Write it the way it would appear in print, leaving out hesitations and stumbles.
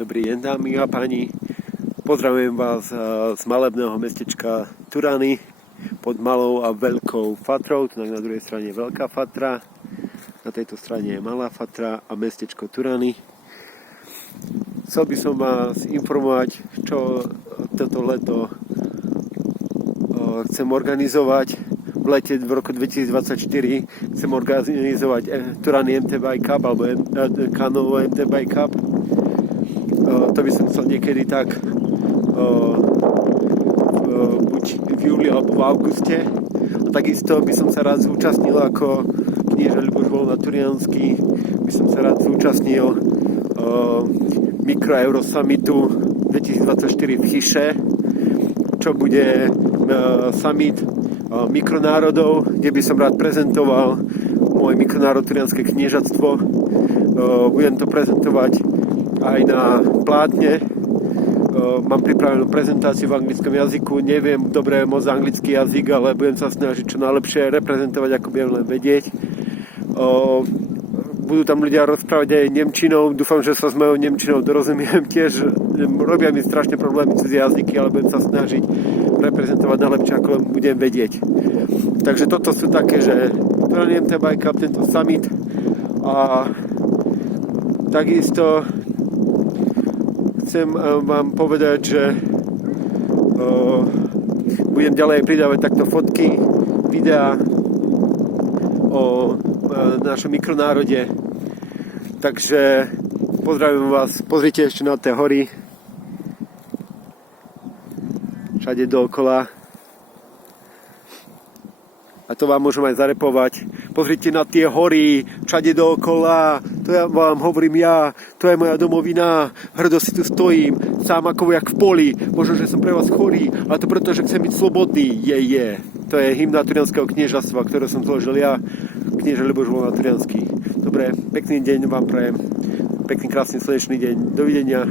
Dobrý deň, dámy a páni. Pozdravujem vás z malebného mestečka Turany pod Malou a Veľkou Fatrou. Tu na druhej strane je Veľká Fatra, na tejto strane je Malá Fatra a mestečko Turany. Chcel by som vás informovať, čo toto leto chcem organizovať. V lete v roku 2024 chcem organizovať Turany MT Bike Cup alebo Kanovo MT Bike Cup. To by som chcel niekedy tak buď v júli alebo v auguste. A takisto by som sa rád zúčastnil ako knieža Ľuboš Volna-Turiansky, by som sa rád zúčastnil Mikro Euro Summitu 2024 v Chyše, čo bude summit mikronárodov, kde by som rád prezentoval moje mikronárod Turianske kniežatstvo. Budem to prezentovať aj na plátne. Mám pripravenú prezentáciu v anglickom jazyku. Neviem dobre moc anglický jazyk, ale budem sa snažiť čo najlepšie reprezentovať, ako budem len vedieť. Budú tam ľudia rozprávať aj nemčinou. Dúfam, že sa s mojou nemčinou dorozumiem tiež. Robia mi strašne problémy cez jazyky, ale budem sa snažiť reprezentovať najlepšie, ako budem vedieť. Takže toto sú také, že Turany MT Bike Cup, tento summit, a takisto chcem vám povedať, že budem ďalej pridávať takto fotky, videá o našom mikronárode. Takže pozdravujem vás, pozrite ešte na tie hory, všade dookola. A to vám môžem aj zarepovať. Pozrite na tie hory, všade dookola. To ja vám hovorím ja, to je moja domovina. Hrdo si tu stojím, sám ako jak v poli. Možno, že som pre vás chorý, ale to preto, že chcem byť slobodný. To je hymna Turianskeho kniežatstva, ktoré som zložil ja, knieža Ľuboš Volna-Turiansky. Dobre, pekný deň vám prajem. Pekný, krásny, slnečný deň. Dovidenia.